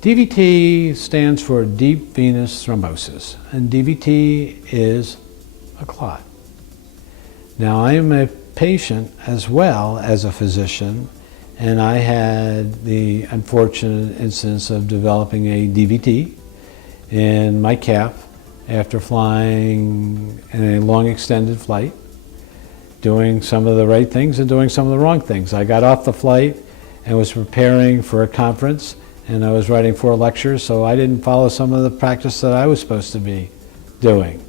DVT stands for deep venous thrombosis, and DVT is a clot. Now, I am a patient as well as a physician, and I had the unfortunate instance of developing a DVT in my calf after flying in a long extended flight, doing some of the right things and doing some of the wrong things. I got off the flight and was preparing for a conference, and I was writing 4 lectures, so I didn't follow some of the practice that I was supposed to be doing.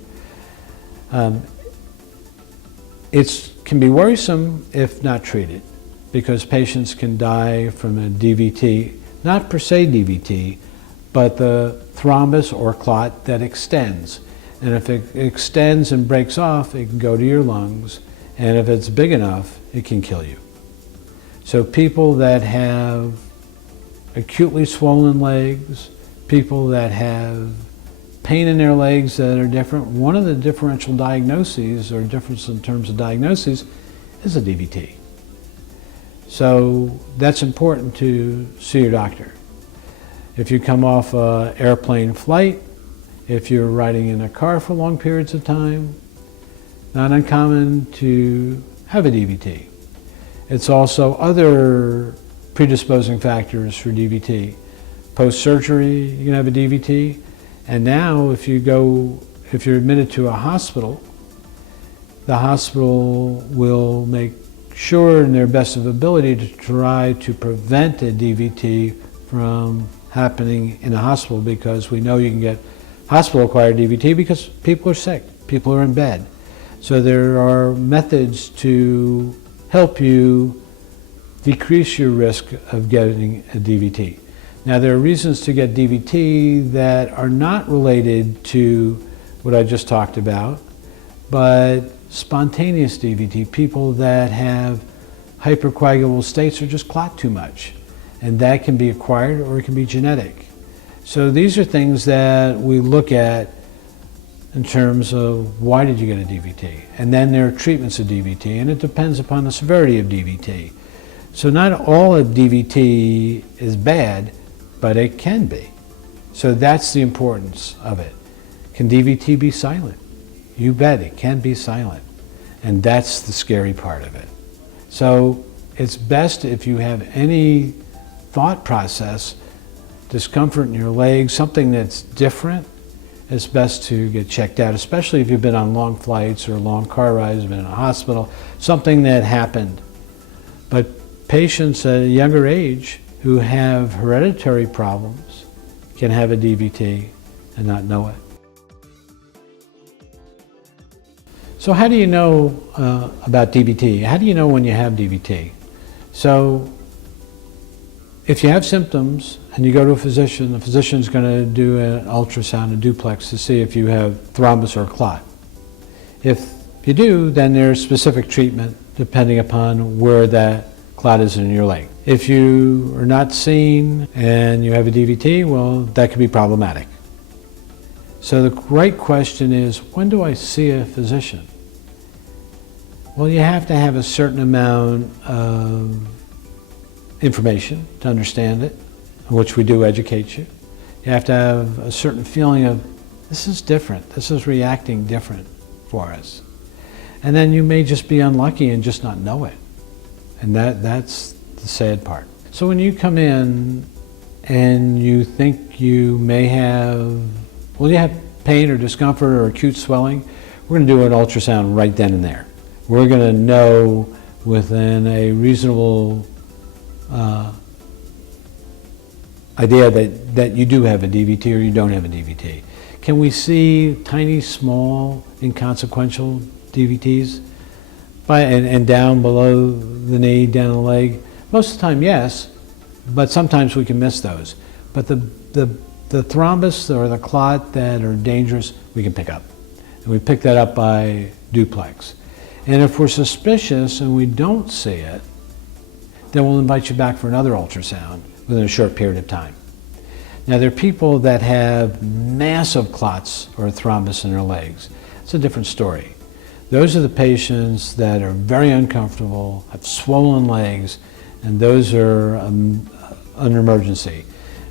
It can be worrisome if not treated, because patients can die from a DVT, not per se DVT, but the thrombus or clot that extends. And if it extends and breaks off, it can go to your lungs, and if it's big enough, it can kill you. So people that have acutely swollen legs, people that have pain in their legs that are different, one of the differential diagnoses or difference in terms of diagnoses is a DVT. So that's important to see your doctor. If you come off an airplane flight, if you're riding in a car for long periods of time, not uncommon to have a DVT. It's also other predisposing factors for DVT. Post-surgery, you can have a DVT. And now if you're admitted to a hospital, the hospital will make sure in their best of ability to try to prevent a DVT from happening in a hospital, because we know you can get hospital-acquired DVT because people are sick, people are in bed. So there are methods to help you decrease your risk of getting a DVT. Now, there are reasons to get DVT that are not related to what I just talked about, but spontaneous DVT, people that have hypercoagulable states or just clot too much. And that can be acquired or it can be genetic. So these are things that we look at in terms of why did you get a DVT? And then there are treatments of DVT, and it depends upon the severity of DVT. So not all of DVT is bad, but it can be. So that's the importance of it. Can DVT be silent? You bet it can be silent. And that's the scary part of it. So it's best if you have any thought process, discomfort in your legs, something that's different, it's best to get checked out, especially if you've been on long flights or long car rides, been in a hospital, something that happened. But patients at a younger age who have hereditary problems can have a DVT and not know it. So how do you know about DVT? How do you know when you have DVT? So if you have symptoms and you go to a physician, the physician's going to do an ultrasound, a duplex, to see if you have thrombus or clot. If you do, then there's specific treatment depending upon where that clot is in your leg. If you are not seen and you have a DVT, well, that could be problematic. So the right question is, when do I see a physician? Well, you have to have a certain amount of information to understand it, which we do educate you. You have to have a certain feeling of, this is different, this is reacting different for us. And then you may just be unlucky and just not know it. And that's the sad part. So when you come in and you think you may have, well, you have pain or discomfort or acute swelling, we're going to do an ultrasound right then and there. We're going to know within a reasonable idea that you do have a DVT or you don't have a DVT. Can we see tiny, small, inconsequential DVTs? And down below the knee, down the leg? Most of the time, yes, but sometimes we can miss those. But the thrombus or the clot that are dangerous, we can pick up. And we pick that up by duplex. And if we're suspicious and we don't see it, then we'll invite you back for another ultrasound within a short period of time. Now, there are people that have massive clots or thrombus in their legs. It's a different story. Those are the patients that are very uncomfortable, have swollen legs, and those are under emergency.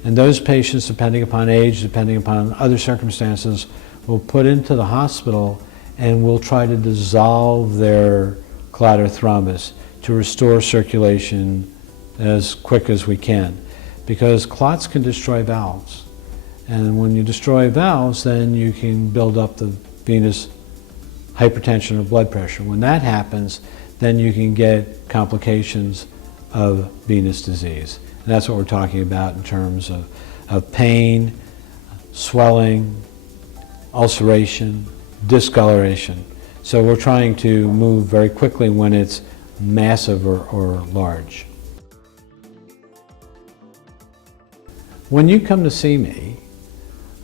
And those patients, depending upon age, depending upon other circumstances, will put into the hospital and we'll try to dissolve their clot or thrombus to restore circulation as quick as we can. Because clots can destroy valves. And when you destroy valves, then you can build up the venous hypertension or blood pressure. When that happens, then you can get complications of venous disease. And that's what we're talking about in terms of pain, swelling, ulceration, discoloration. So we're trying to move very quickly when it's massive or large. When you come to see me,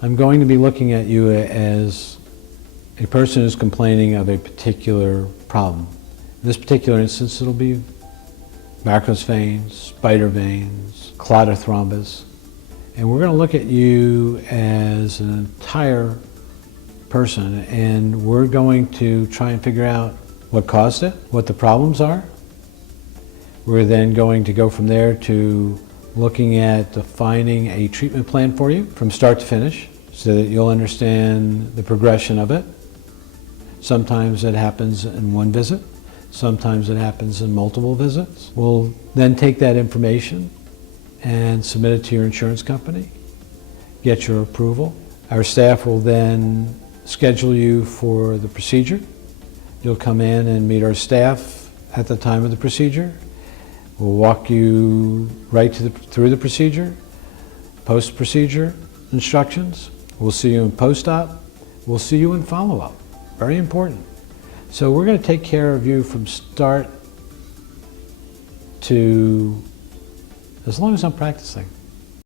I'm going to be looking at you as a person who's complaining of a particular problem. In this particular instance, it'll be varicose veins, spider veins, clot or thrombus. And we're going to look at you as an entire person, and we're going to try and figure out what caused it, what the problems are. We're then going to go from there to looking at defining a treatment plan for you from start to finish so that you'll understand the progression of it. Sometimes it happens in one visit. Sometimes it happens in multiple visits. We'll then take that information and submit it to your insurance company, get your approval. Our staff will then schedule you for the procedure. You'll come in and meet our staff at the time of the procedure. We'll walk you right through the procedure, post-procedure instructions. We'll see you in post-op. We'll see you in follow-up. Very important. So we're going to take care of you from start to as long as I'm practicing.